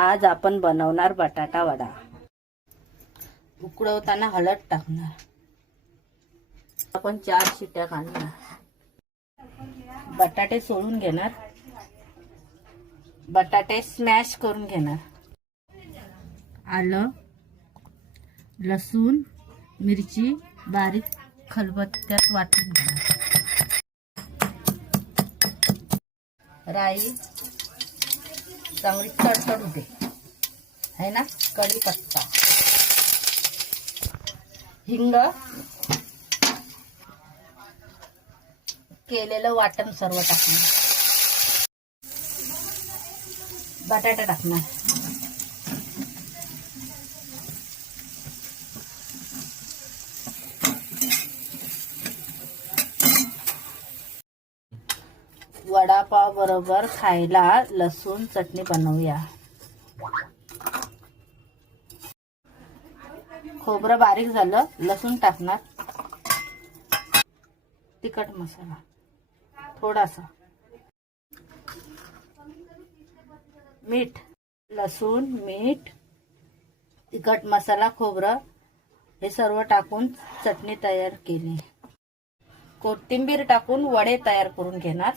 आज आपण बनवणार बटाटा वडा। उकळवताना हळद टाकणार। आपण 4 शिट्ट्या काढणार। बटाटे सोलून घेणार। बटाटे स्मॅश करून घेणार। आलं, लसूण, मिरची बारीक खलबत्त्यात वाटून घेणार। राई चांगली तडतड होते है ना। कढीपत्ता, हिंग, केलेलं वाटण सर्व टाकणार। बटाटा टाकणार। वडापाव बरोबर खायला लसूण चटणी बनवूया। खोबरं बारीक झालं, लसूण टाकणार। तिखट मसाला थोडासा, मीठ, लसूण, मीठ, तिखट मसाला, खोबरं हे सर्व टाकून चटणी तयार केली। कोथिंबीर टाकून वडे तयार करून घेणार।